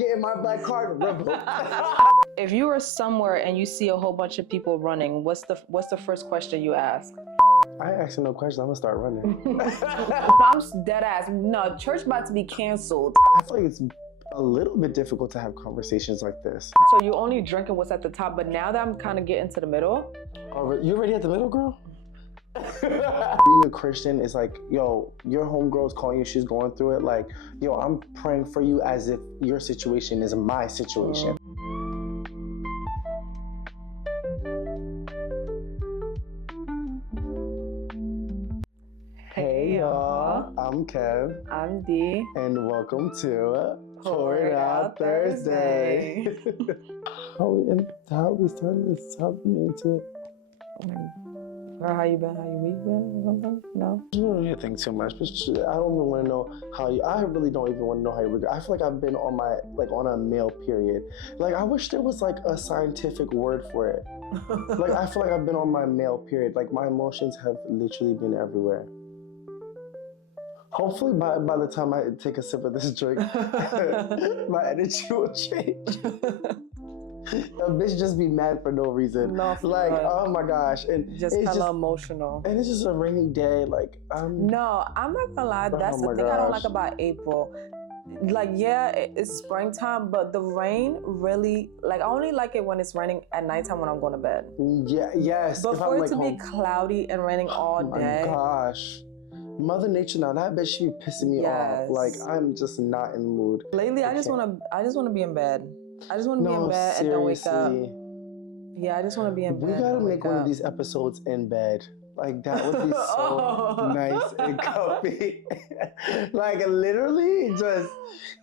getting my black card revoked. If you are somewhere and you see a whole bunch of people running, what's the first question you ask? I ain't asking no question. I'm gonna start running. I'm dead ass. No, church about to be canceled. I feel like it's a little bit difficult to have conversations like this. So you only drinking what's at the top, but now that I'm kind of getting to the middle. Oh, you already at the middle, girl? Being a Christian is like, yo, your homegirl's calling you, she's going through it. Like, yo, I'm praying for you as if your situation is my situation. Hey y'all, I'm Kev. I'm Dee. And welcome to Pour It Out Thursday. How we starting this topic into it? Or how you been? How your week been? Or something? No. I don't really think too much, but I don't even want to know how you. I really don't even want to know how you. I feel like I've been on a male period. Like I wish there was like a scientific word for it. Like I feel like I've been on my male period. Like my emotions have literally been everywhere. Hopefully by the time I take a sip of this drink, my energy will change. A bitch just be mad for no reason. No, like, oh my gosh. And just hella emotional. And it's just a rainy day. Like, no, I'm not gonna lie. That's the thing I don't like about April. Like, yeah, it's springtime, but the rain really, like, I only like it when it's raining at nighttime when I'm going to bed. Yeah, yes. But for it to be cloudy and raining all day. Oh my gosh. Mother Nature now, that bitch she be pissing me off. Like, I'm just not in the mood. Lately, I just want to be in bed. I just want to be in bed and then wake up. Yeah, I just want to be in bed. We gotta make one of these episodes in bed. Like that would be so nice and comfy. Like literally just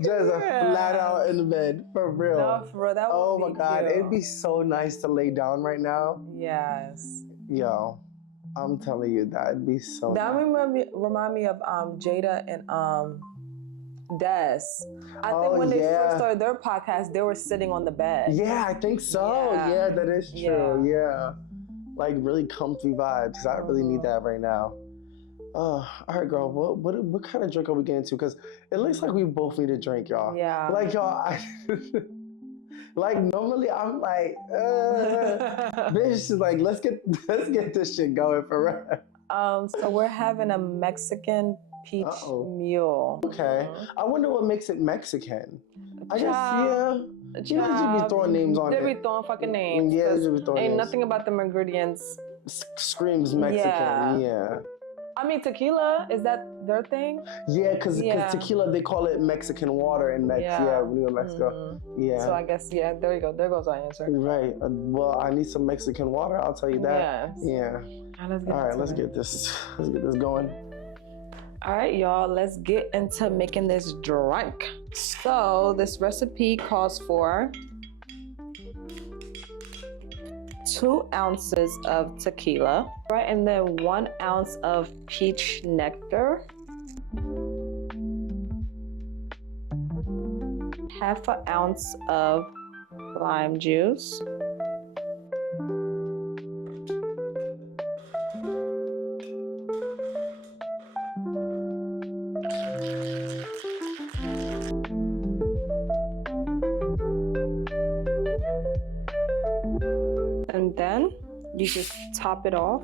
flat out in the bed for real. No, for real, that would be my God, cute. it'd be so nice to lay down right now. Yes. Yo, I'm telling you, that'd be so. That nice. remind me of Jada and Des. I think when they first started their podcast, they were sitting on the bed. Yeah, I think so. Yeah, that is true. Yeah. Like really comfy vibes. I really need that right now. All right, girl. What kind of drink are we getting to? Because it looks like we both need a drink, y'all. Yeah. Like y'all. Like normally I'm like, bitch. Like let's get this shit going for real. So we're having a Mexican peach mule. Okay. I wonder what makes it Mexican. I guess you know, be throwing names on it. They be throwing fucking names. Yeah, they be throwing ain't names. nothing about them ingredients. Screams Mexican. Yeah. I mean, tequila, is that their thing? Yeah, because tequila, they call it Mexican water in Mexico. Yeah, when you go to Mexico. Yeah. So I guess, there you go. There goes our answer. Right. Well, I need some Mexican water, I'll tell you that. Yes. Yeah. All right, let's get this going. All right, y'all, let's get into making this drink. So this recipe calls for 2 ounces of tequila, right? And then 1 ounce of peach nectar, 1/2 ounce of lime juice, and then you just top it off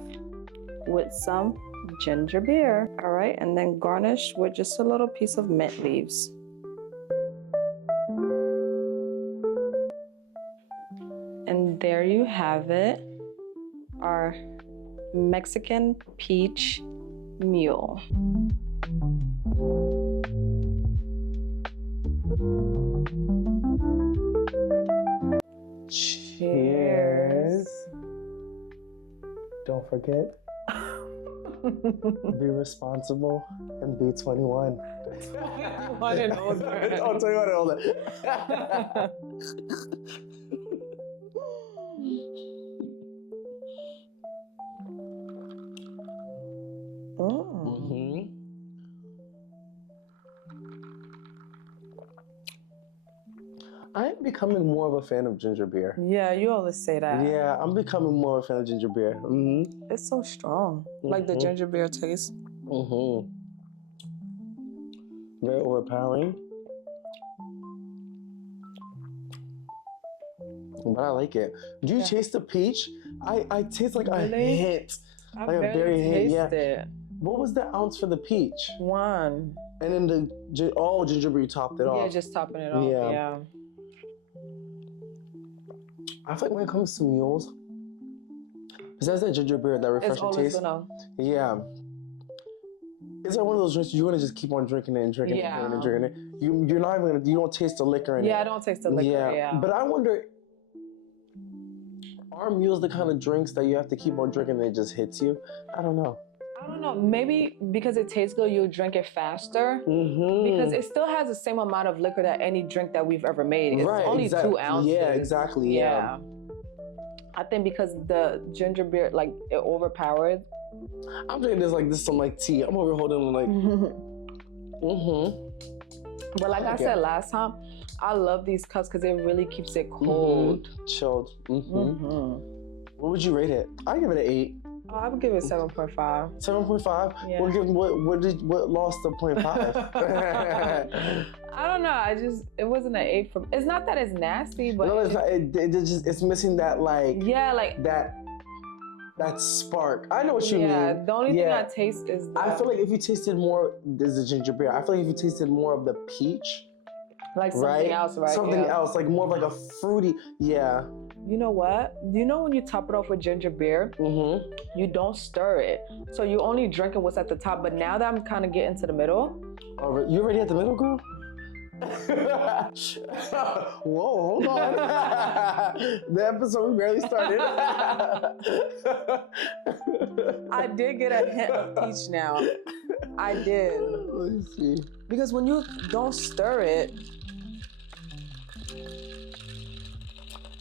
with some ginger beer. All right, and then garnish with just a little piece of mint leaves. And there you have it, our Mexican peach mule. Cheers. Don't forget, be responsible and be 21. 21 and older. Oh, 21 and older. I'm becoming more of a fan of ginger beer. Yeah, you always say that. Yeah, I'm becoming more of a fan of ginger beer. It's so strong. Like the ginger beer taste. Very overpowering. But I like it. Do you taste the peach? I taste like a hint. I like a very hint. Yeah. it. What was the ounce for the peach? 1. And then the ginger beer, you topped it off. Yeah, just topping it off. Yeah. I feel like when it comes to mules, besides that ginger beer, that refreshing taste. Yeah. It's like one of those drinks you're gonna just keep on drinking it and drinking it and drinking it. You're not even gonna. You don't taste the liquor in it. Yeah, I don't taste the liquor. Yeah. But I wonder, are mules the kind of drinks that you have to keep on drinking and it just hits you? I don't know. Maybe because it tastes good, you'll drink it faster. Because it still has the same amount of liquor that any drink that we've ever made. It's only 2 ounces. Yeah, exactly. Yeah. I think because the ginger beer, like, it overpowered. I'm drinking this some like tea. I'm over holding like. But like I said last time, I love these cups because it really keeps it cold, chilled. What would you rate it? I give it an 8. Oh, I would give it 7.5. 7.5. Yeah. What lost the 0.5? I don't know. It wasn't an 8 from. It's not that it's nasty, but no, it's not. It's missing that that spark. I know what you mean. Yeah, the only thing I taste is I feel like if you tasted more, there's the ginger beer. I feel like if you tasted more of the peach, like something else, right? Something else, like more of like a fruity, You know what? You know when you top it off with ginger beer, you don't stir it. So you only drink it what's at the top. But now that I'm kind of getting to the middle. Oh, you already at the middle, girl? Whoa, hold on. The episode we barely started. I did get a hint of peach now. I did. Let me see. Because when you don't stir it.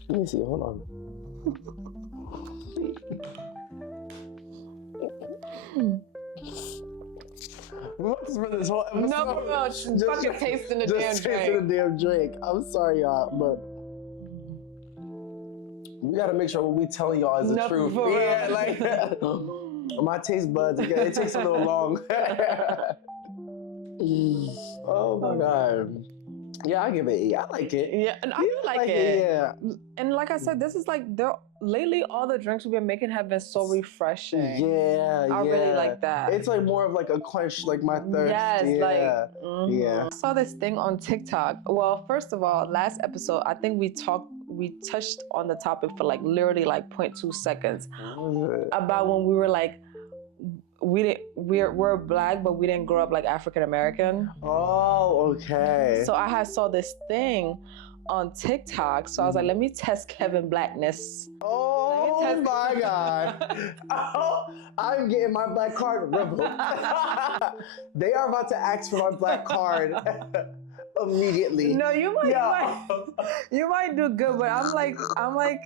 Let me see, hold on. We want to spend this whole episode. No, just fucking tasting the damn drink. Just tasting the damn drink. I'm sorry, y'all, but we gotta make sure what we telling y'all is the truth. Yeah, like my taste buds, it takes a little long. Oh my God. Yeah, I give it 8. I like it. Yeah, and I like it. Yeah. And like I said, this is like lately all the drinks we've been making have been so refreshing. Yeah, I really like that. It's like more of like a quench, like my thirst. Yes, yeah. Yeah. I saw this thing on TikTok. Well, first of all, last episode, I think we touched on the topic for like literally like 0.2 seconds about when we were like, we're black, but we didn't grow up like African American. Oh, okay. So I saw this thing on TikTok. So I was like, let me test Kevin Blackness. Oh my God. Oh, I'm getting my black card revoked. They are about to ask for my black card immediately. No, you might do good, but I'm like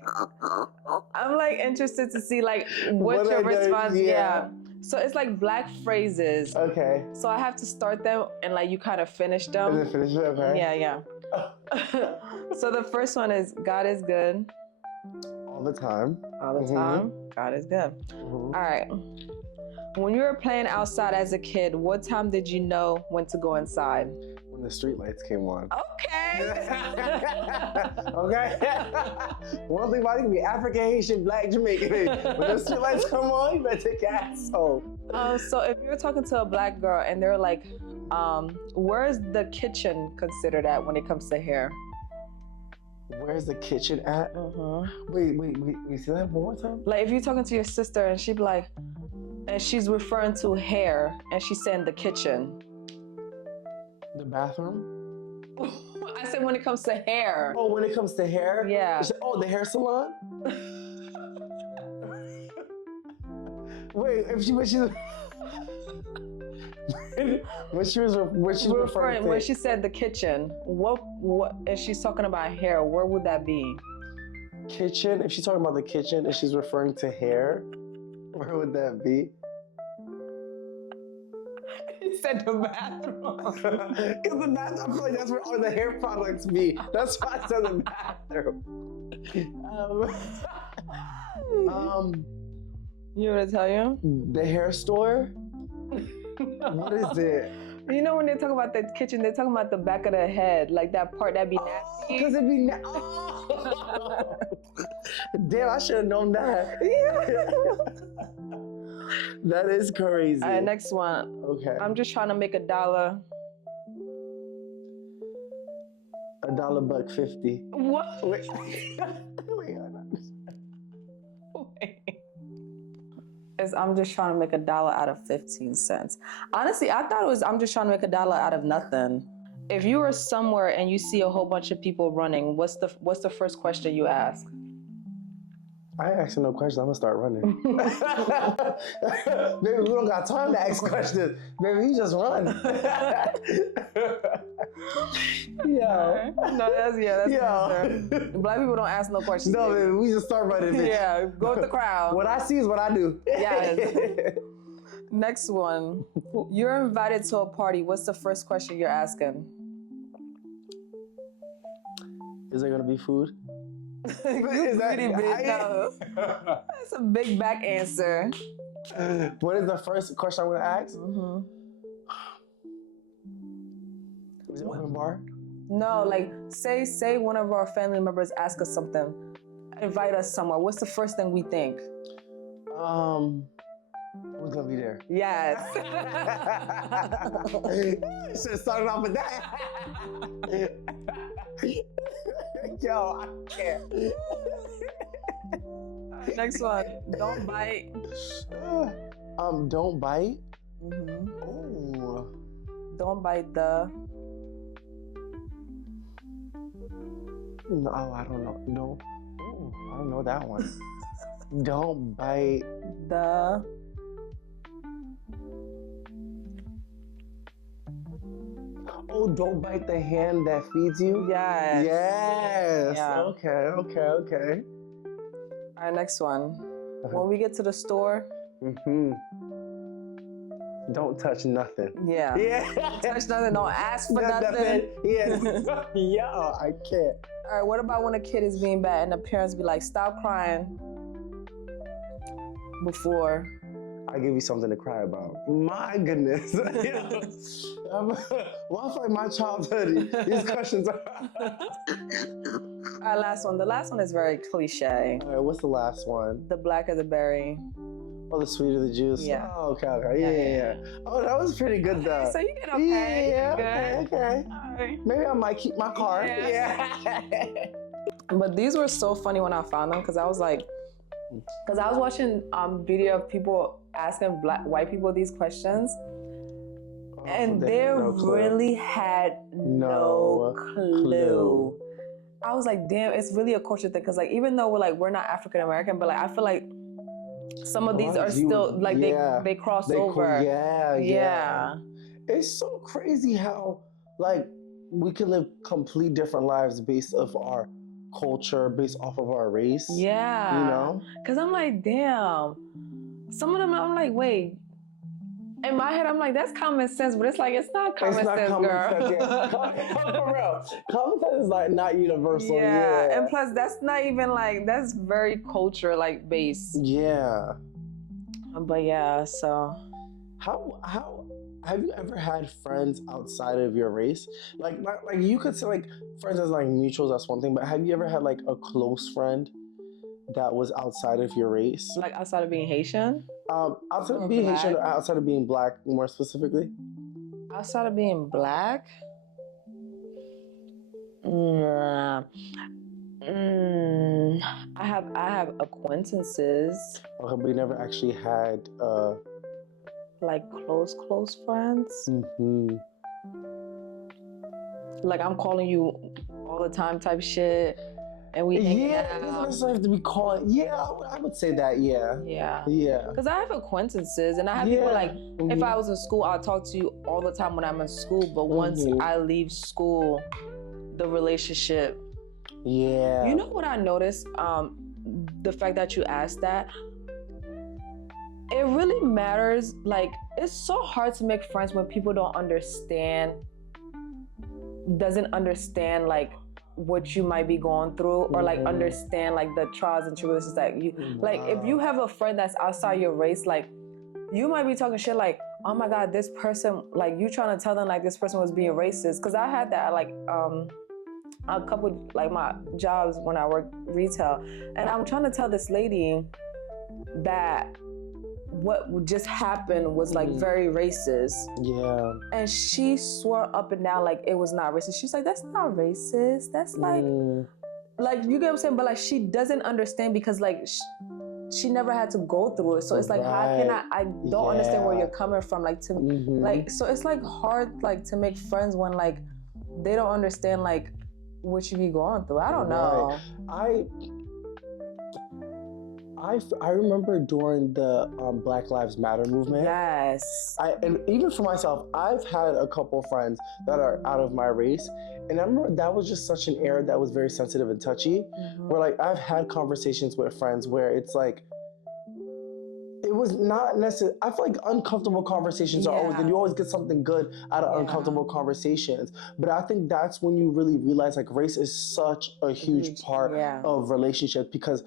interested to see like what your response. Yeah. So it's like black phrases. Okay. So I have to start them and like you kind of finish them. And then finish it, okay. Yeah. So the first one is God is good. All the time. All the time. God is good. All right. When you were playing outside as a kid, what time did you know when to go inside? When the street lights came on. Okay. Okay. One thing about it can be African, Haitian, Black, Jamaican. When the street lights come on, you better take your ass home. So if you're talking to a black girl and they're like, where's the kitchen considered at when it comes to hair? Where's the kitchen at? Wait, say that one more time? Like if you're talking to your sister and she'd be like, and she's referring to hair and she's saying the kitchen. The bathroom? I said when it comes to hair. Oh, when it comes to hair? Yeah. Oh, the hair salon? Wait, when she said the kitchen, what if she's talking about hair, where would that be? Kitchen? If she's talking about the kitchen and she's referring to hair, where would that be? He said the bathroom. Because the bathroom, I feel like that's where all the hair products be. That's why I said the bathroom. You want to tell you? The hair store? What is it? You know when they talk about the kitchen, they're talking about the back of the head, like that part that be nasty. Because it'd be Damn, I should have known that. That is crazy. All right, next one. Okay. I'm just trying to make $1. $1.50. What? Wait. I'm just trying to make $1 out of 15 cents. Honestly, I thought it was I'm just trying to make $1 out of nothing. If you were somewhere and you see a whole bunch of people running, what's the first question you ask? I ain't asking no questions. I'm gonna start running. Baby, we don't got time to ask questions. Baby, you just run. Yeah. No, that's yeah. Black people don't ask no questions. No, baby, we just start running. Bitch. Yeah, go with the crowd. What I see is what I do. Yes. Next one. You're invited to a party. What's the first question you're asking? Is there gonna be food? Is that big? No. That's a big back answer. What is the first question I'm gonna ask? Mm-hmm. Is it open bar? No, like say one of our family members ask us something, invite us somewhere. What's the first thing we think? Who's gonna be there? Yes. Should have started off with that. Yo, I can't. Next one. Don't bite. Don't bite. Mm-hmm. Oh. Don't bite the. No, I don't know. No. Ooh, I don't know that one. Don't bite the. Oh, don't bite the hand that feeds you? Yes. Yes. Yeah. Okay. All right, next one. When we get to the store. Mm-hmm. Don't touch nothing. Yeah. Yeah. Touch nothing. Don't ask for nothing. Yes. Yo, I can't. All right, what about when a kid is being bad and the parents be like, stop crying before? I give you something to cry about. My goodness. Well, I feel like my childhood, these questions are... All right, last one. The last one is very cliche. All right, what's the last one? The blacker the berry. Oh, the sweeter the juice? Yeah. Oh, okay. Yeah. Oh, that was pretty good, though. Okay, so you did okay. Yeah, okay. All right. Maybe I might keep my car. Yeah. But these were so funny when I found them, because I was like, because I was watching video of people asking white people these questions, and they really had no clue. I was like, damn, it's really a culture thing, because like even though we're not African American, but like I feel like some of these are still like they cross over. Yeah. It's so crazy how like we can live complete different lives based off our culture, based off of our race. Yeah. You know? Because I'm like, damn. Some of them, I'm like, wait. In my head, I'm like, that's common sense, but it's like, it's not common sense, girl. For real. Common sense is like not universal. Yeah. And plus, that's not even like, that's very culture like based. Yeah. But yeah, so. How have you ever had friends outside of your race? Like you could say like friends as like mutuals, that's one thing, but have you ever had like a close friend that was outside of your race? Like outside of being Haitian? Outside of being Black? Haitian, or outside of being Black more specifically? Outside of being Black? I have acquaintances. Okay, but you never actually had like close friends. Mm-hmm. Like I'm calling you all the time type shit, and we hang out. It doesn't necessarily have to be calling. Yeah, I would say that. Yeah. Because I have acquaintances, and I have people like if I was in school, I'll talk to you all the time when I'm in school. But once I leave school, the relationship. Yeah. You know what I noticed? The fact that you asked that. It really matters. Like, it's so hard to make friends when people doesn't understand like what you might be going through, or like understand like the trials and tribulations that you like. If you have a friend that's outside your race, like you might be talking shit like, oh my God, this person, like you trying to tell them like this person was being racist. Cause I had that like a couple like my jobs when I worked retail, and I'm trying to tell this lady that what just happened was like very racist. Yeah. And she swore up and down like it was not racist. She's like, that's not racist. That's like you get what I'm saying? But like she doesn't understand because like she never had to go through it. So it's like, how can I don't understand where you're coming from. Like to like, so it's like hard like to make friends when like they don't understand like what you be going through. I don't know. I remember during the Black Lives Matter movement. Yes. And even for myself, I've had a couple friends that are out of my race. And I remember that was just such an era that was very sensitive and touchy. Where like I've had conversations with friends where it's like, it was not necessarily, I feel like uncomfortable conversations are always good. You always get something good out of uncomfortable conversations. But I think that's when you really realize like race is such a huge part of relationships, because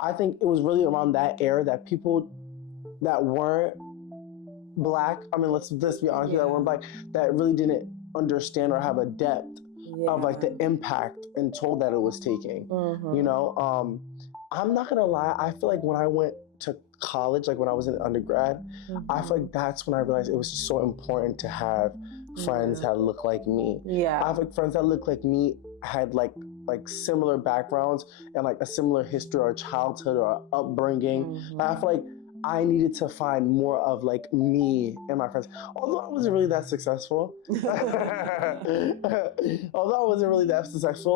I think it was really around that era that people that weren't Black, I mean, let's be honest, that weren't Black, that really didn't understand or have a depth of like the impact and toll that it was taking. You know, I'm not gonna lie, I feel like when I went to college, like when I was in undergrad, I feel like that's when I realized it was so important to have friends that look like me. I have like friends that look like me had like similar backgrounds and like a similar history or childhood or upbringing. And I feel like I needed to find more of like me and my friends. Although I wasn't really that successful.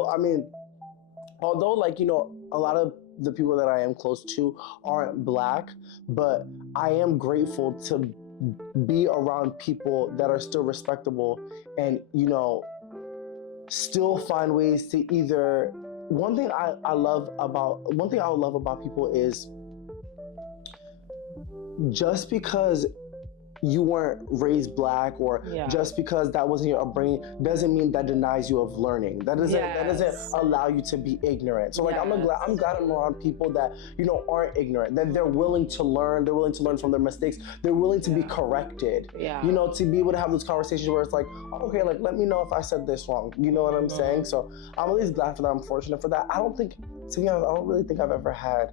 I mean, although like, you know, a lot of the people that I am close to aren't Black, but I am grateful to be around people that are still respectable and, you know, still find ways to either, one thing I would love about people is just because you weren't raised Black or just because that wasn't your upbringing doesn't mean that denies you of learning. That doesn't allow you to be ignorant. So like I'm glad I'm around people that, you know, aren't ignorant, that they're willing to learn from their mistakes, they're willing to be corrected. You know, to be able to have those conversations where it's like, oh, okay, like let me know if I said this wrong. You know what I'm saying? So I'm at least glad for that. I'm fortunate for that. I don't think, to be honest, I don't really think I've ever had.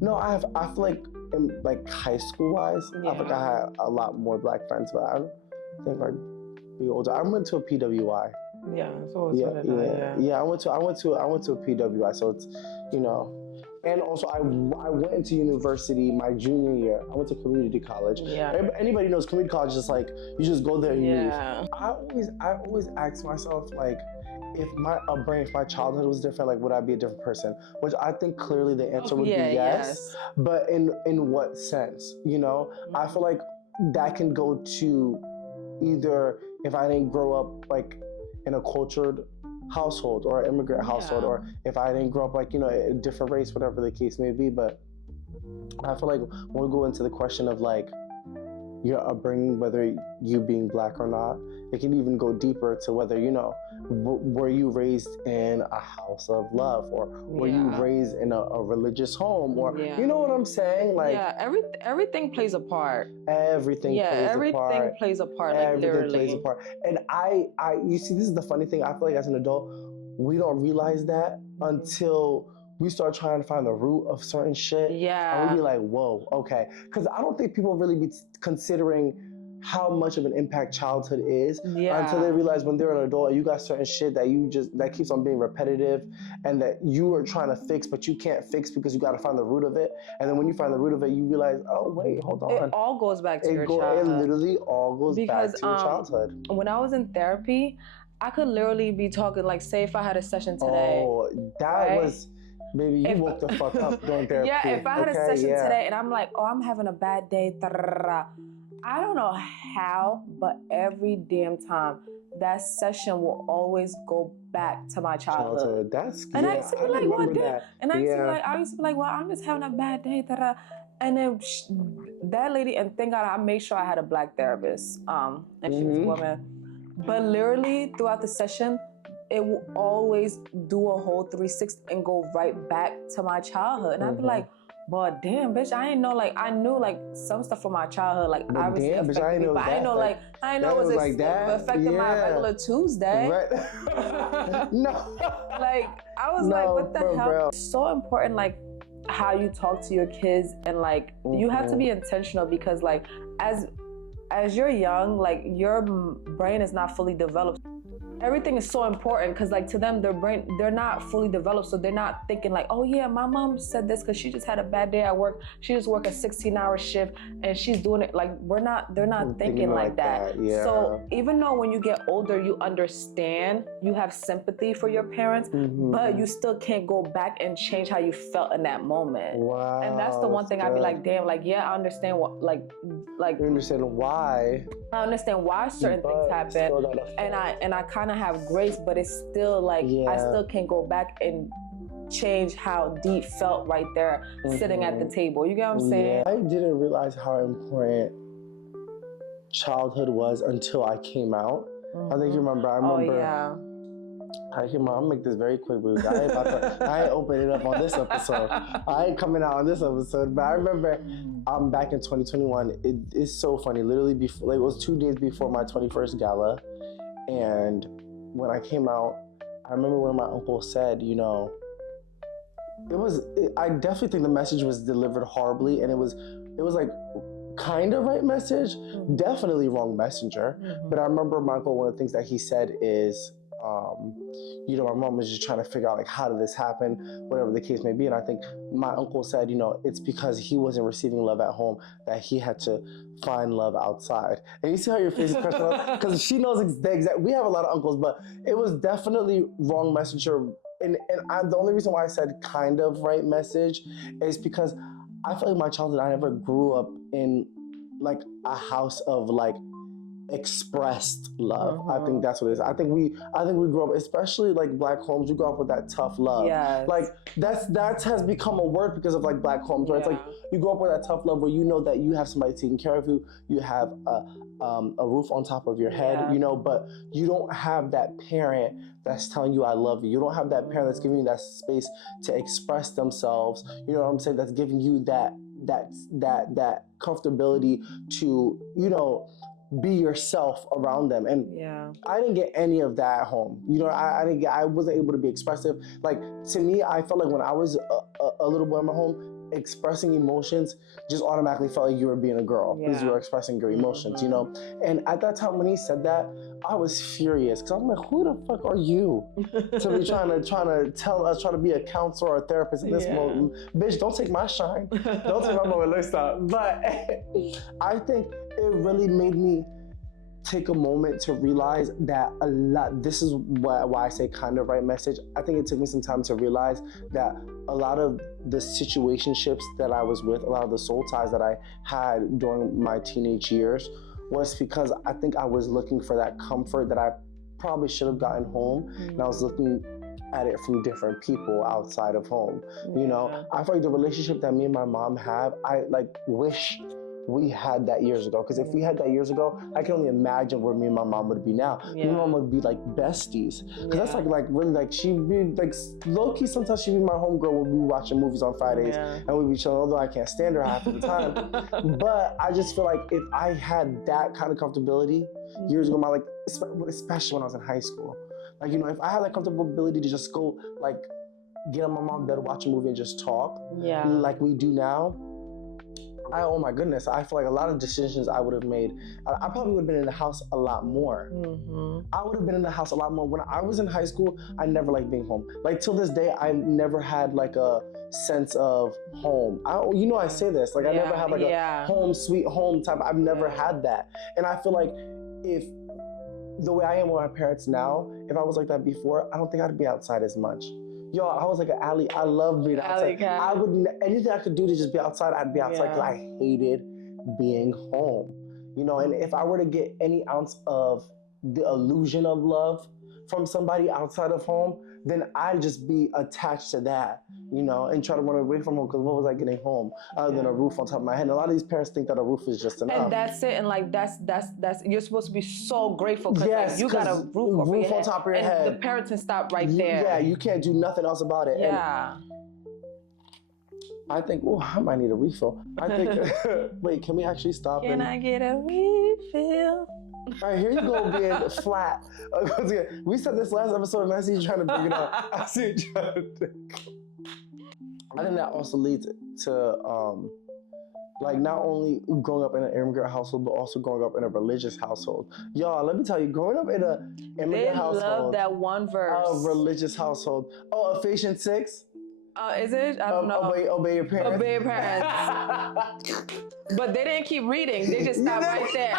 No, I feel like in like high school wise, I think I had a lot more Black friends, but I don't think I'd be older. I went to a PWI. I went to a PWI, so it's, you know. And also I went into university my junior year. I went to community college. Anybody knows community college is like you just go there and you leave. I always ask myself like, if my upbringing, if my childhood was different, like would I be a different person? Which I think clearly the answer would be yes. But in what sense? You know, I feel like that can go to either if I didn't grow up like in a cultured household or an immigrant household, or if I didn't grow up like, you know, a different race, whatever the case may be. But I feel like when we go into the question of like your upbringing, whether you being Black or not, it can even go deeper to whether, you know, were you raised in a house of love, or were you raised in a religious home, or you know what I'm saying? Like everything plays a part. Everything plays a part. Like literally plays a part. And I you see, this is the funny thing. I feel like as an adult, we don't realize that until we start trying to find the root of certain shit. And we be like, whoa, okay. Because I don't think people really be considering how much of an impact childhood is until they realize when they're an adult and you got certain shit that keeps on being repetitive and that you are trying to fix, but you can't fix because you got to find the root of it. And then when you find the root of it, you realize, oh wait, hold on. It all goes back to your childhood. It literally all goes back to your childhood. When I was in therapy, I could literally be talking, like, say if I had a session today. Oh, that was... Baby, you woke the fuck up during therapy. If I had a session today and I'm like, oh, I'm having a bad day, I don't know how, but every damn time that session will always go back to my childhood. And I used to be like, what the? And I used to be like, well, I'm just having a bad day. And then that lady, and thank God I made sure I had a Black therapist, and she was a woman. But literally throughout the session, it will always do a whole 360 and go right back to my childhood. And I'd be like, But damn, bitch, I ain't know, like, I knew, like, some stuff from my childhood, like, But obviously damn, bitch, affected I ain't me, know but I didn't know, like, I didn't know it was like that. affecting my regular Tuesday. Right. No. Like, I was like, what the hell? Real. It's so important, like, how you talk to your kids, and, like, you have to be intentional, because, like, as you're young, like, your brain is not fully developed. Everything is so important, because, like, to them, they're not fully developed, so they're not thinking like, oh yeah, my mom said this because she just had a bad day at work. She just worked a 16-hour shift and she's doing it. Like, they're not thinking like that. Yeah. So even though when you get older, you understand, you have sympathy for your parents, but you still can't go back and change how you felt in that moment. Wow. And that's the one thing I'd be like, damn, like, yeah, I understand what, like. You understand why. I understand why certain things happen, and I kind of have grace, but it's still like, I still can't go back and change how deep felt right there sitting at the table. You get what I'm saying? I didn't realize how important childhood was until I came out. I think you remember. I remember. Oh yeah. I'll make this very quick, but I ain't opening it up on this episode. I ain't coming out on this episode, but I remember back in 2021, it's so funny. Literally before, like, it was 2 days before my 21st gala, and when I came out, I remember when my uncle said, you know, I definitely think the message was delivered horribly, and it was like kind of right message, definitely wrong messenger. But I remember my uncle, one of the things that he said is, you know, my mom was just trying to figure out, like, how did this happen, whatever the case may be. And I think my uncle said, you know, it's because he wasn't receiving love at home that he had to find love outside. And you see how your face is crushed up? Because she knows the exact, we have a lot of uncles, but it was definitely wrong messenger. And the only reason why I said kind of right message is because I feel like my childhood, I never grew up in, like, a house of, like, expressed love. I think that's what it is. I think we grew up, especially like Black homes, we grew up with that tough love. Yes. Like that has become a word because of, like, Black homes, right? It's like you grow up with that tough love where you know that you have somebody taking care of you, you have a roof on top of your head, you know, but you don't have that parent that's telling you I love you. You don't have that parent that's giving you that space to express themselves. You know what I'm saying? That's giving you that comfortability to, you know, be yourself around them. And I didn't get any of that at home. You know, I wasn't able to be expressive. Like, to me, I felt like when I was a little boy in my home, expressing emotions just automatically felt like you were being a girl because you were expressing your emotions, you know? And at that time when he said that, I was furious because I'm like, who the fuck are you to be trying to tell us, trying to be a counselor or a therapist in this moment? Bitch, don't take my shine. Don't take my moment. Let's stop. But I think it really made me take a moment to realize that this is why I say kind of right message. I think it took me some time to realize that a lot of the situationships that I was with, a lot of the soul ties that I had during my teenage years was because I think I was looking for that comfort that I probably should have gotten home. And I was looking at it from different people outside of home. You know, I feel like the relationship that me and my mom have, I like wish we had that years ago. Because if we had that years ago, I can only imagine where me and my mom would be now. Me and my mom would be like besties. Because that's like really like, she'd be like low-key, sometimes she'd be my homegirl when we be watching movies on Fridays and we'd be chilling, although I can't stand her half of the time. But I just feel like if I had that kind of comfortability years ago, like especially when I was in high school, like, you know, if I had that comfortability to just go like get on my mom's bed, watch a movie and just talk like we do now, oh my goodness, I feel like a lot of decisions I would have made, I probably would have been in the house a lot more. I would have been in the house a lot more. When I was in high school, I never liked being home. Like till this day, I never had like a sense of home. You know I say this, like I never had like a home, sweet home type. I've never had that. And I feel like if the way I am with my parents now, if I was like that before, I don't think I'd be outside as much. Yo, I was like an alley. I love being outside. I would, anything I could do to just be outside, I'd be outside because I hated being home. You know, and if I were to get any ounce of the illusion of love from somebody outside of home, then I'd just be attached to that, you know, and try to run away from home because what was I getting home other than a roof on top of my head? And a lot of these parents think that a roof is just enough. And that's it. And like that's you're supposed to be so grateful because like, you got a roof on top of your head. The parents can stop right there. Yeah, you can't do nothing else about it. Yeah. I think, oh, I might need a refill. I think, wait, can we actually stop? Can I get a refill? All right, here you go being flat. We said this last episode and I see you trying to bring it up. I see you trying to. I think that also leads to, like, not only growing up in an immigrant household, but also growing up in a religious household. Y'all, let me tell you, growing up in an immigrant household. They love that one verse. A religious household. Oh, Ephesians 6? Is it? I don't know. Obey your parents. Obey your parents. But they didn't keep reading. They just stopped right there.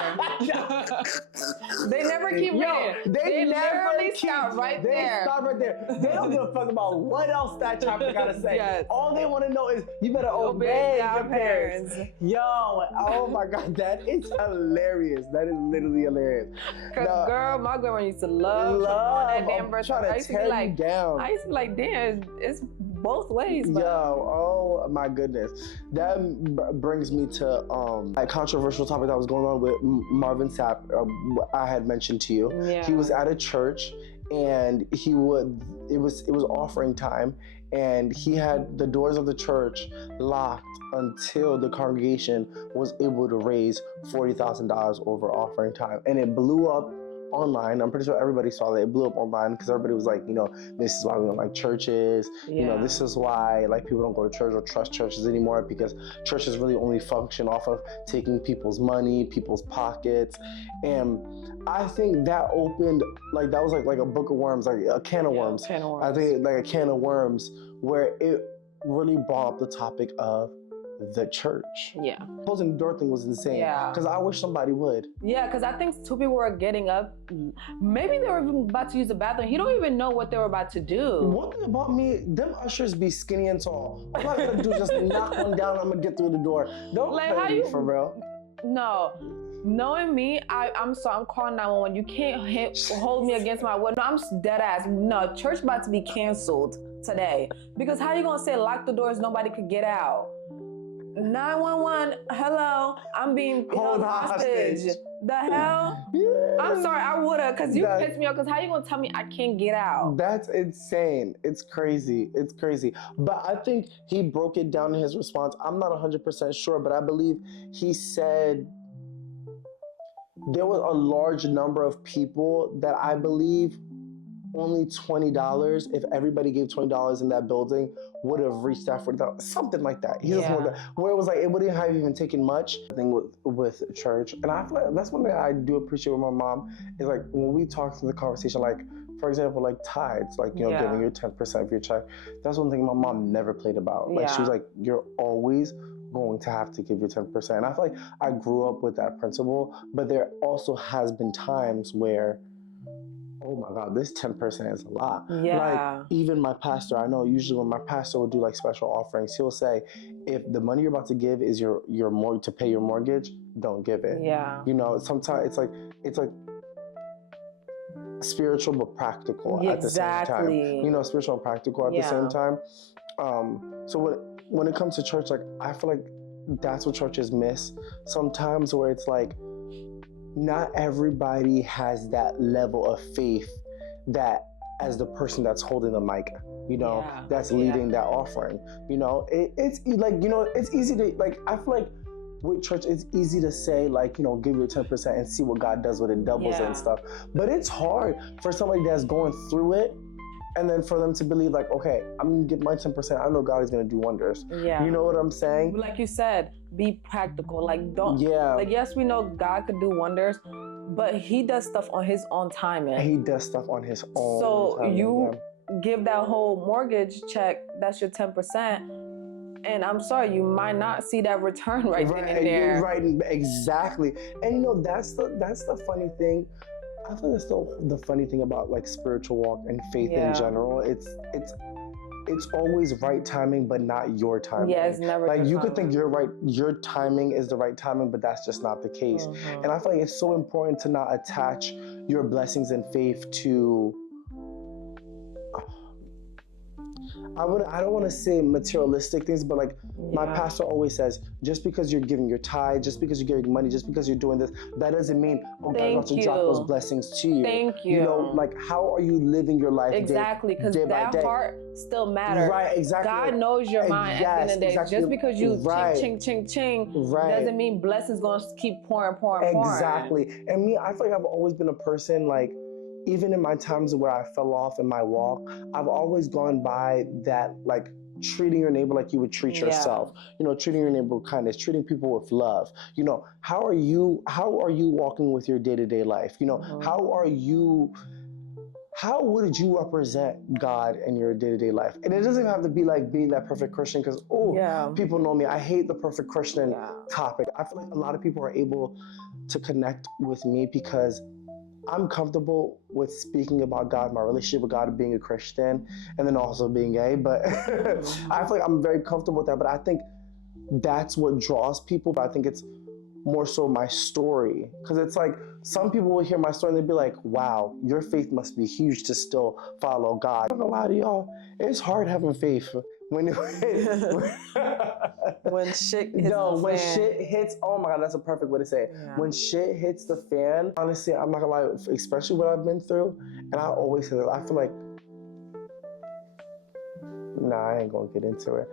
They never keep reading. They literally stop right there. They stop right there. They don't give a fuck about what else that chapter gotta say. Yes. All they want to know is you better obey your parents. Yo, oh my God, that is hilarious. That is literally hilarious. Cause girl, my grandma used to love that damn verse. I used to be like, down. I used to be like, damn, it's both ways. Yo, oh my goodness. That brings me to a controversial topic that was going on with Marvin Sapp. I had mentioned to you. Yeah. He was at a church and it was offering time, and he had the doors of the church locked until the congregation was able to raise $40,000 over offering time, and it blew up online. I'm pretty sure everybody saw that. It blew up online because everybody was like, this is why we don't like churches. Yeah. This is why like people don't go to church or trust churches anymore, because churches really only function off of taking people's money, people's pockets. And I think that opened, like, that was like a book of worms, like a can of worms. Can of worms. I think like a can of worms where it really brought up the topic of the church. Yeah. Closing the door thing was insane. Yeah. Because I wish somebody would. Yeah, because I think two people were getting up. Maybe they were even about to use the bathroom. He don't even know what they were about to do. One thing about me, them ushers be skinny and tall. All I gotta do is just knock one down, I'm gonna get through the door. Don't like, play me for real. No. Knowing me, I'm calling 911. You can't hold me against my will. No, I'm dead ass. No, church about to be canceled today. Because how you gonna say lock the doors, nobody could get out? 911, hello, I'm being held hostage. The hell? Yeah. I'm sorry, I would've, because you pissed me off, because how you gonna tell me I can't get out? That's insane. It's crazy. It's crazy. But I think he broke it down in his response. I'm not 100% sure, but I believe he said there was a large number of people that I believe only $20, if everybody gave $20 in that building, would have reached that for something like that. Where it was like, it wouldn't have even taken much. The thing with church, and I feel like that's one thing I do appreciate with my mom, is like when we talk through the conversation, like for example, like tithes, like, giving your 10% of your check. That's one thing my mom never played about. Like she was like, you're always going to have to give your 10%. And I feel like I grew up with that principle, but there also has been times where, oh my God, this 10% is a lot. Yeah. Like, even my pastor, I know usually when my pastor will do like special offerings, he'll say, if the money you're about to give is your mortgage to pay your mortgage, don't give it. Yeah. Sometimes it's like spiritual but practical at the same time. Spiritual and practical at the same time. So when it comes to church, like, I feel like that's what churches miss sometimes, where it's like, not everybody has that level of faith that as the person that's holding the mic, that's leading that offering. It's like, it's easy to, like, I feel like with church, it's easy to say, like, give your 10% and see what God does with it, doubles it and stuff. But it's hard for somebody that's going through it, and then for them to believe, like, okay, I'm gonna get my 10%. I know God is gonna do wonders. Yeah. You know what I'm saying? Like you said, be practical. Like, don't. Yeah. Like, yes, we know God could do wonders, but He does stuff on His own timing. He does stuff on His own. So you give that whole mortgage check. That's your 10%. And I'm sorry, you might not see that return right then and there. Right, exactly. And that's the funny thing. I think that's the funny thing about like spiritual walk and faith in general. It's always right timing, but not your timing. Yeah, it's never like you could think your timing is the right timing, but that's just not the case. Mm-hmm. And I feel like it's so important to not attach your blessings and faith to. I don't want to say materialistic things, but like my pastor always says, just because you're giving your tithe, just because you're giving money, just because you're doing this, that doesn't mean God's about to drop those blessings to you. Thank you. You know, like how are you living your life? Exactly, because that heart still matters. Right, exactly. God knows your mind at the end of the day. Exactly. Just because you ching, doesn't mean blessings gonna keep pouring. Exactly. And me, I feel like I've always been a person like, even in my times where I fell off in my walk, I've always gone by that, like treating your neighbor like you would treat yourself. You know, treating your neighbor with kindness, treating people with love. You know, how are you walking with your day-to-day life? You know, how would you represent God in your day-to-day life? And it doesn't have to be like being that perfect Christian, because people know me. I hate the perfect Christian topic. I feel like a lot of people are able to connect with me because I'm comfortable with speaking about God, my relationship with God, being a Christian, and then also being gay. But I feel like I'm very comfortable with that. But I think that's what draws people. But I think it's more so my story. Because it's like some people will hear my story and they'll be like, wow, your faith must be huge to still follow God. I'm not gonna lie to y'all, it's hard having faith. When shit hits when shit hits, oh my God, that's a perfect way to say it. Yeah. When shit hits the fan, honestly, I'm not gonna lie, especially what I've been through, and I always say that, I feel like, I ain't gonna get into it.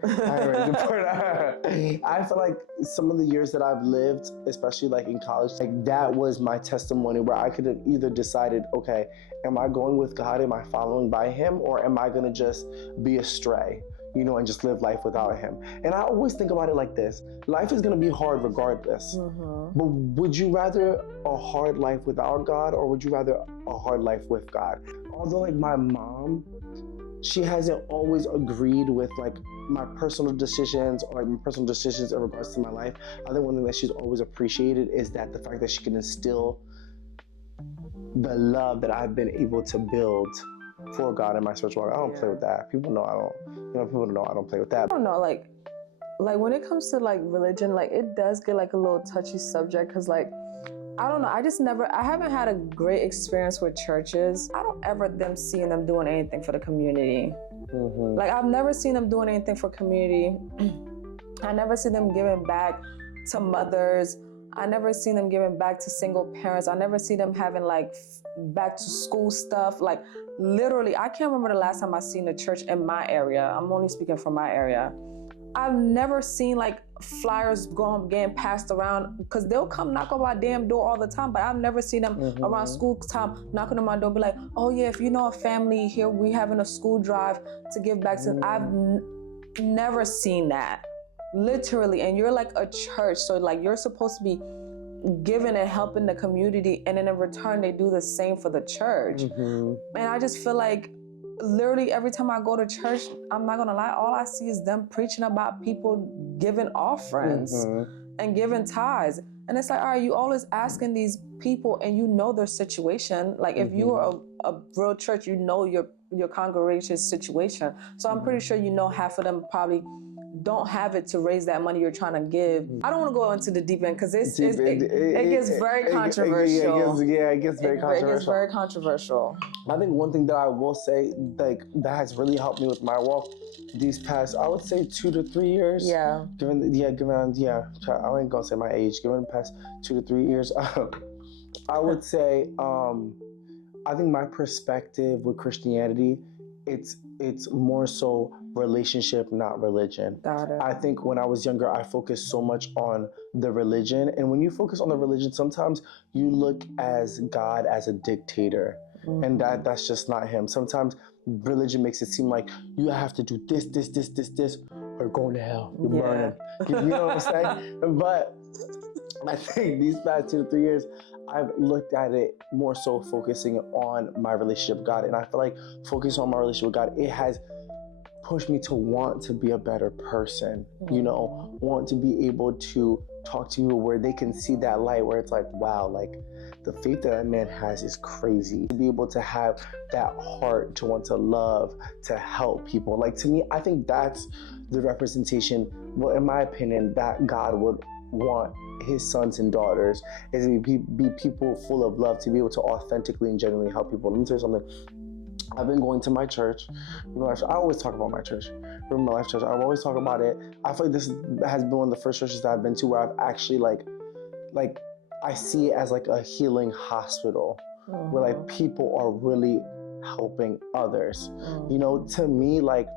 I feel like some of the years that I've lived, especially like in college, like that was my testimony where I could have either decided, okay, am I going with God? Am I following by Him? Or am I gonna just be astray? You know, and just live life without Him. And I always think about it like this. Life is going to be hard regardless. But would you rather a hard life without God, or would you rather a hard life with God? Although like my mom, she hasn't always agreed with like my personal decisions or like my personal decisions in regards to my life. I think one thing that she's always appreciated is that the fact that she can instill the love that I've been able to build for God in my spiritual life. I don't play with that. People know I don't play with that. I don't know, like when it comes to like religion, like it does get like a little touchy subject, because like, I don't know, I haven't had a great experience with churches. I don't ever seeing them doing anything for the community. Like I've never seen them doing anything for community. I never see them giving back to mothers. I never seen them giving back to single parents. I never see them having like back to school stuff. Like literally, I can't remember the last time I seen a church in my area. I'm only speaking from my area. I've never seen like flyers getting passed around, because they'll come knock on my damn door all the time, but I've never seen them around school time knocking on my door, be like, oh yeah, if you know a family here, we having a school drive to give back to. I've never seen that, literally. And you're like a church, so like you're supposed to be giving and helping the community, and then in return they do the same for the church. And I just feel like literally every time I go to church, I'm not gonna lie, all I see is them preaching about people giving offerings and giving tithes. And it's like, all right, you always asking these people, and you know their situation. Like if you are a real church, you know your congregation's situation. So I'm pretty sure you know half of them probably don't have it to raise that money you're trying to give. I don't want to go into the deep end, because it gets very controversial. It gets very controversial. It gets very controversial. I think one thing that I will say, like, that has really helped me with my walk these past, I would say 2 to 3 years. I ain't gonna say my age. Given the past 2 to 3 years, I would say, I think my perspective with Christianity, it's more so relationship, not religion. Got it. I think when I was younger, I focused so much on the religion. And when you focus on the religion, sometimes you look as God as a dictator. And that's just not Him. Sometimes religion makes it seem like you have to do this, or going to hell. You're burning. You know what I'm saying? But I think these past 2 to 3 years, I've looked at it more so focusing on my relationship with God. And I feel like focusing on my relationship with God, it has pushed me to want to be a better person, you know, want to be able to talk to people where they can see that light, where it's like, wow, like the faith that man has is crazy. To be able to have that heart to want to love, to help people. Like, to me, I think that's the representation, well, in my opinion, that God would want His sons and daughters, is to be people full of love, to be able to authentically and genuinely help people. Let me tell you something. I've been going to my church. I always talk about my church. From my life church, I always talk about it. I feel like this has been one of the first churches that I've been to where I've actually like I see it as like a healing hospital where like people are really helping others. You know, to me, like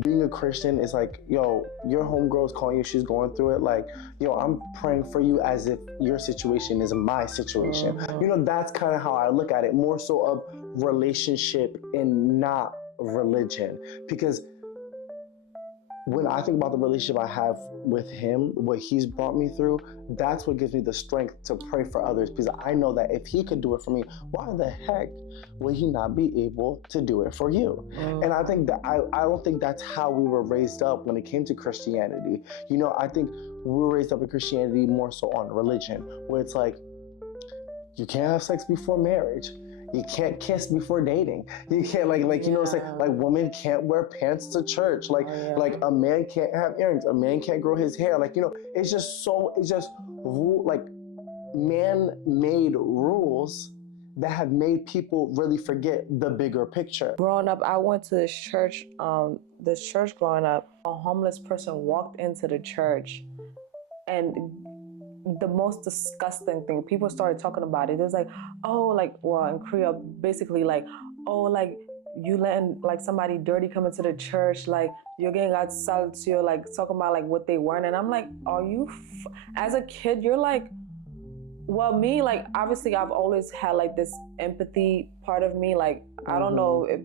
being a Christian is like, yo, your homegirl's calling you, she's going through it. Like, yo, I'm praying for you as if your situation is my situation. You know, that's kind of how I look at it, more so of relationship and not religion. Because when I think about the relationship I have with him, what he's brought me through, that's what gives me the strength to pray for others. Because I know that if he could do it for me, why the heck would he not be able to do it for you? And I think that I don't think that's how we were raised up when it came to Christianity. You know, I think we were raised up in Christianity more so on religion, where it's like, you can't have sex before marriage. You can't kiss before dating. You can't like you know, it's like women can't wear pants to church. Like a man can't have earrings. A man can't grow his hair. Like, you know, it's just like man-made rules that have made people really forget the bigger picture. Growing up, I went to this church growing up. A homeless person walked into the church, and the most disgusting thing, people started talking about it. It was like, oh, like, well, in Korea, basically like, oh, like, you letting like somebody dirty come into the church, like you're getting outside to you, like talking about like what they weren't. And I'm like, are you, as a kid, you're like, well, me, like, obviously I've always had like this empathy part of me. Like, I don't know if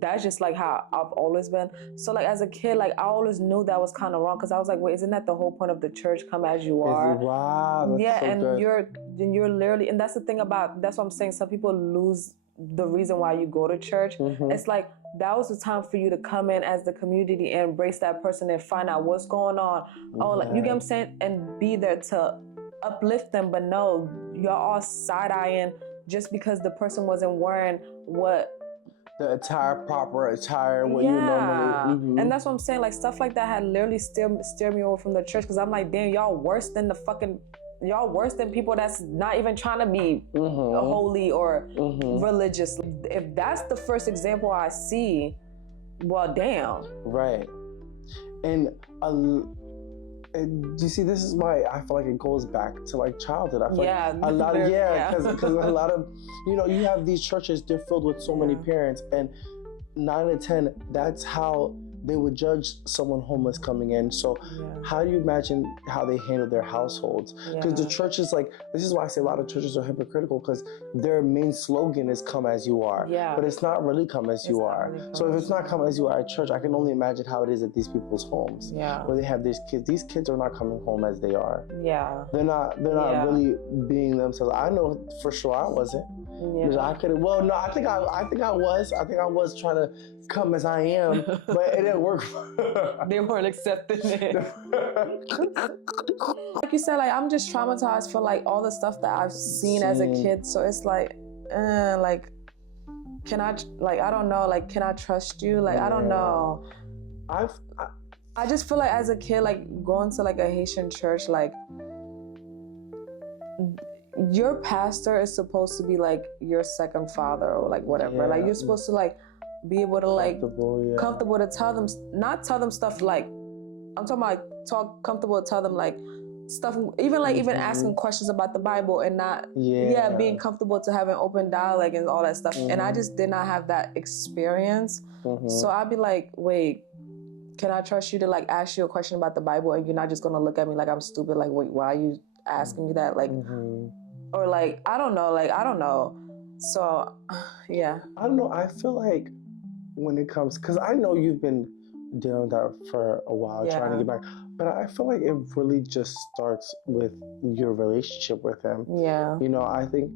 that's just like how I've always been. So like as a kid, like I always knew that was kind of wrong, because I was like, wait, isn't that the whole point of the church? Come as you are. Wow, that's so and good. you're literally, and that's the thing about, that's what I'm saying, some people lose the reason why you go to church. It's like, that was the time for you to come in as the community and embrace that person and find out what's going on. Oh, like, you get what I'm saying? And be there to uplift them. But no, you're all side-eyeing just because the person wasn't wearing what the proper attire, what you normally. And that's what I'm saying, like stuff like that had literally steered me away from the church, because I'm like, damn, y'all worse than people that's not even trying to be holy or religious. If that's the first example I see, well, damn. Right. And you see, this is why I feel like it goes back to like childhood. I feel like a lot of because a lot of, you know, you have these churches, they're filled with so many parents, and 9 out of 10, that's how they would judge someone homeless coming in. So how do you imagine how they handle their households? Because the church is like, this is why I say a lot of churches are hypocritical, because their main slogan is come as you are. But it's not really come as you are. So if it's not come as you are at church, I can only imagine how it is at these people's homes. Where they have these kids. These kids are not coming home as they are. They're not really being themselves. I know for sure I wasn't. I could have. Well, no, I think I was. I think I was trying to come as I am, but it didn't work. They weren't accepting it. Like you said, like I'm just traumatized for like all the stuff that I've seen as a kid. So it's like, like, can I? Like, I don't know. Like, can I trust you? Like, I don't know. I just feel like as a kid, like going to like a Haitian church, like, your pastor is supposed to be like your second father or like whatever. Like you're supposed to like be able to like comfortable to tell them, not tell them stuff like, I'm talking about like comfortable to tell them like stuff, even asking questions about the Bible and not being comfortable to have an open dialogue and all that stuff. And I just did not have that experience. So I'd be like, wait, can I trust you to like ask you a question about the Bible and you're not just gonna look at me like I'm stupid? Like, wait, why are you asking me that? Like, or like, I don't know. So, yeah. I don't know. I feel like when it comes, because I know you've been dealing with that for a while, trying to get back, but I feel like it really just starts with your relationship with him. You know, I feel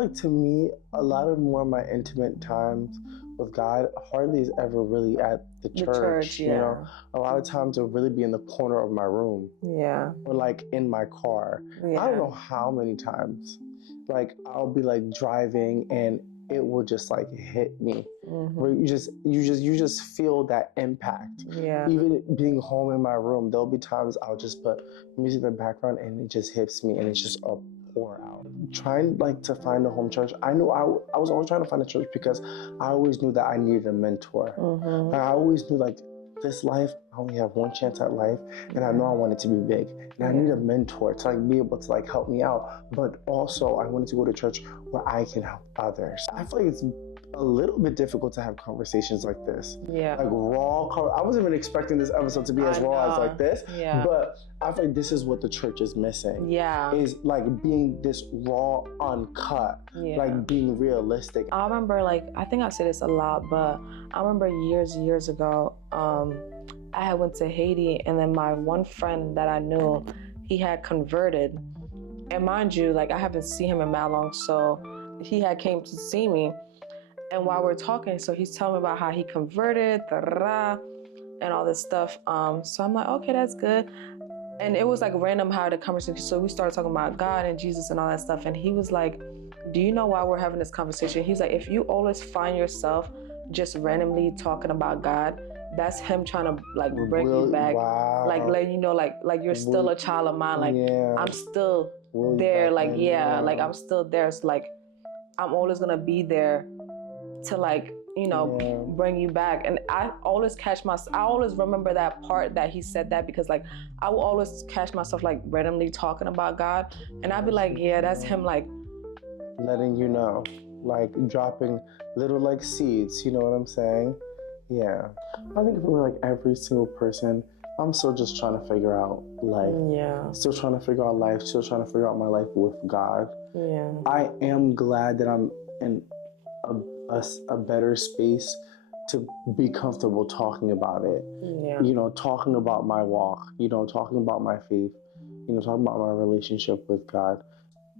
like to me, a lot of more of my intimate times with God hardly is ever really at the church. You know, a lot of times it'll really be in the corner of my room. Or like in my car. I don't know how many times. Like I'll be like driving and it will just like hit me. Where you just feel that impact. Even being home in my room, there'll be times I'll just put music in the background and it just hits me and it's just a pour out. Trying like to find a home church, I knew I was always trying to find a church because I always knew that I needed a mentor. Like, I always knew like this life, I only have one chance at life, and I know I want it to be big. And I need a mentor to like be able to like help me out. But also I wanted to go to church where I can help others. I feel like it's a little bit difficult to have conversations like this. Yeah. Like raw. I wasn't even expecting this episode to be as raw as like this. Yeah. But I feel like this is what the church is missing. Yeah. Is like being this raw, uncut. Yeah. Like being realistic. I remember, like, I think I say this a lot, but I remember years ago, I had went to Haiti, and then my one friend that I knew, he had converted. And mind you, like, I haven't seen him in that long, so he had came to see me. And while we're talking, so he's telling me about how he converted, and all this stuff. So I'm like, okay, that's good. And it was like random how the conversation, so we started talking about God and Jesus and all that stuff. And he was like, do you know why we're having this conversation? He's like, if you always find yourself just randomly talking about God, that's him trying to like bring you back. Wow. Like let you know, like you're still a child of mine. Like I'm still there. Like like I'm still there. It's like I'm always gonna be there to like, you know, bring you back. And I always I always remember that part that he said that, because like I will always catch myself like randomly talking about God, and I'd be like, yeah, that's him, like letting you know, like dropping little like seeds, you know what I'm saying? Yeah. I think for like every single person, I'm still just trying to figure out life. Yeah. Still trying to figure out life, still trying to figure out my life with God. Yeah. I am glad that I'm in a better space to be comfortable talking about it. Yeah. You know, talking about my walk, you know, talking about my faith, you know, talking about my relationship with God.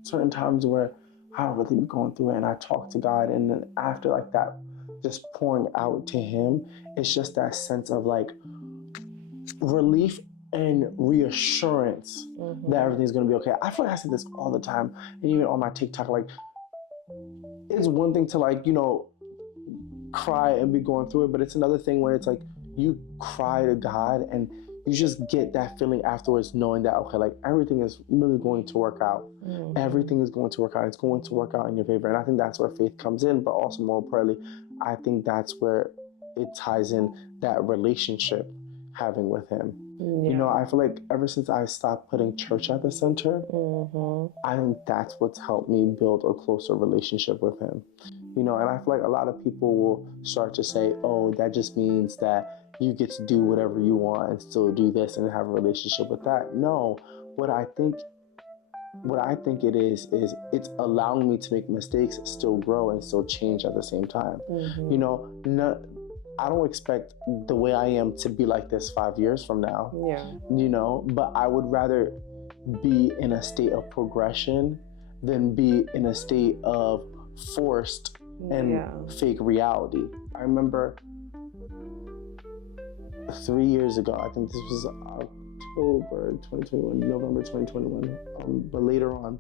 Certain times where I'll really be going through it and I talk to God, and then after like that, just pouring out to him, it's just that sense of like relief and reassurance that everything's gonna be okay. I feel like I say this all the time, and even on my TikTok, like it's one thing to like, you know, cry and be going through it, but it's another thing when it's like you cry to God and you just get that feeling afterwards, knowing that, okay, like everything is really going to work out. Everything is going to work out. It's going to work out in your favor. And I think that's where faith comes in, but also more importantly, I think that's where it ties in that relationship having with him. You know, I feel like ever since I stopped putting church at the center, I think that's what's helped me build a closer relationship with him. You know, and I feel like a lot of people will start to say, oh, that just means that you get to do whatever you want and still do this and have a relationship with that. No, what I think it is it's allowing me to make mistakes, still grow, and still change at the same time. You know, I don't expect the way I am to be like this 5 years from now. Yeah. You know, but I would rather be in a state of progression than be in a state of forced and fake reality. I remember 3 years ago, I think this was October 2021, November 2021, but later on,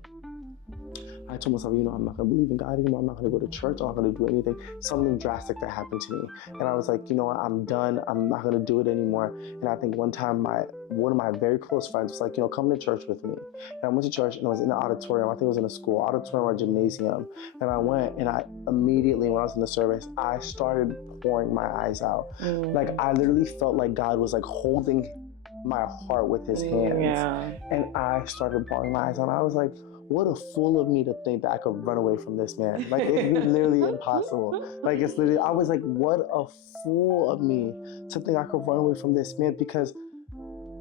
I told myself, you know, I'm not going to believe in God anymore. I'm not going to go to church. I'm not going to do anything. Something drastic that happened to me. And I was like, you know what? I'm done. I'm not going to do it anymore. And I think one time one of my very close friends was like, you know, come to church with me. And I went to church, and it was in an auditorium. I think it was in a school, auditorium or gymnasium. And I went, and I immediately, when I was in the service, I started pouring my eyes out. Like I literally felt like God was like holding my heart with his hands. Yeah. And I started pouring my eyes out. And I was like, what a fool of me to think that I could run away from this man. Like, it's literally impossible. Like, it's literally, I was like, what a fool of me to think I could run away from this man, because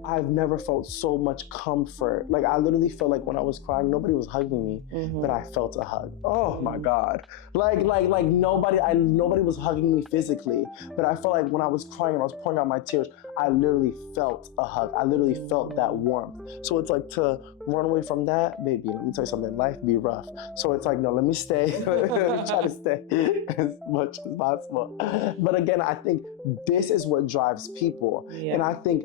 I've never felt so much comfort. Like, I literally felt like when I was crying, nobody was hugging me, but I felt a hug. Oh my God. Like nobody was hugging me physically, but I felt like when I was crying and I was pouring out my tears, I literally felt a hug. I literally felt that warmth. So it's like, to run away from that, baby, let me tell you something, life be rough. So it's like, no, let me stay. Let me try to stay as much as possible. But again, I think this is what drives people. Yeah. And I think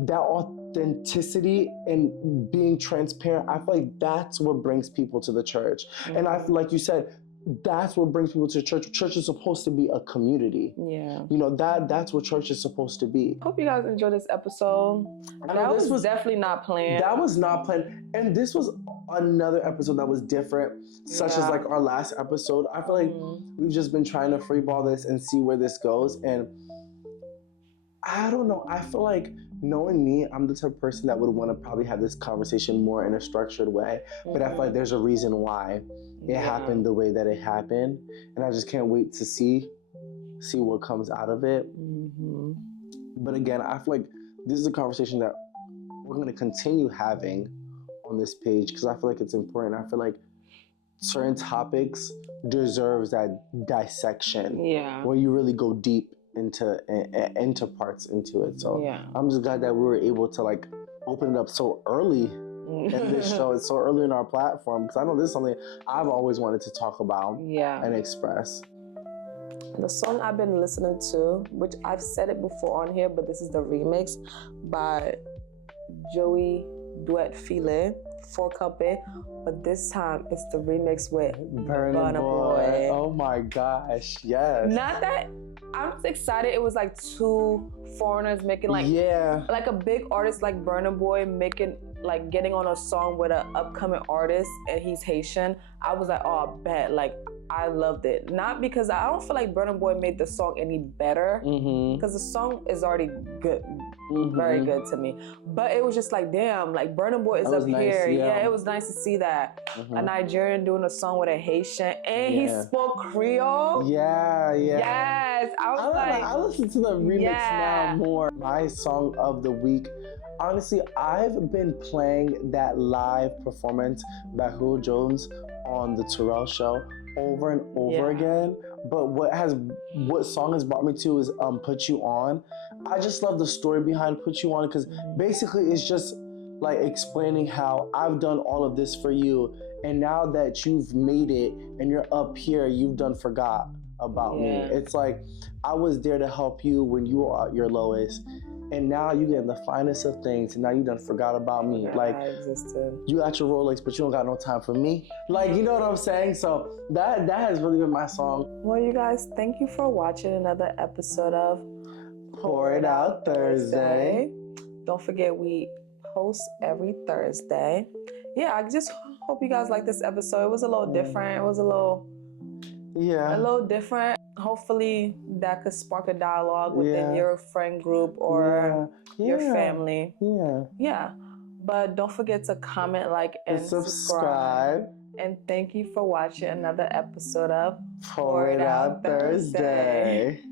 that authenticity and being transparent, I feel like that's what brings people to the church. And I feel like you said, that's what brings people to church. Church is supposed to be a community. Yeah. You know, that's what church is supposed to be. Hope you guys enjoyed this episode. That was definitely not planned. That was not planned. And this was another episode that was different, such as like our last episode. I feel like we've just been trying to freeball this and see where this goes. And I don't know. I feel like, knowing me, I'm the type of person that would want to probably have this conversation more in a structured way. But I feel like there's a reason why it happened the way that it happened. And I just can't wait to see what comes out of it. But again, I feel like this is a conversation that we're going to continue having on this page, because I feel like it's important. I feel like certain topics deserves that dissection where you really go deep into parts into it. So I'm just glad that we were able to like open it up so early in this show. It's so early in our platform, because I know this is something I've always wanted to talk about and express. The song I've been listening to, which I've said it before on here, but this is the remix by Joey Duet File, 4 Cuppy, but this time it's the remix with Burna Boy. Oh my gosh, yes. Not that I'm just excited. It was like 2 foreigners making like a big artist like Burna Boy making like getting on a song with an upcoming artist, and he's Haitian. I was like, oh, I bet. Like, I loved it. Not because I don't feel like Burna Boy made the song any better, because the song is already good, very good to me. But it was just like, damn, like Burna Boy is up here. Yeah, it was nice to see that a Nigerian doing a song with a Haitian, and he spoke Creole. Yes, I listen to the remix now more. My song of the week. Honestly, I've been playing that live performance by Hugh Jones on the Terrell Show over and over again. But what song has brought me to is Put You On. I just love the story behind Put You On, because basically it's just like explaining how I've done all of this for you, and now that you've made it and you're up here, you've done forgot about me. It's like, I was there to help you when you were at your lowest, and now you getting the finest of things, and now you done forgot about me. Like, you got your Rolex, but you don't got no time for me. Like, you know what I'm saying? So that has really been my song. Well, you guys, thank you for watching another episode of Pour It Out Thursday. Don't forget, we post every Thursday. Yeah, I just hope you guys like this episode. It was a little different. It was a little different. Hopefully that could spark a dialogue within your friend group or your family. Yeah. But don't forget to comment, like, and subscribe. And thank you for watching another episode of Pour It Out Thursday.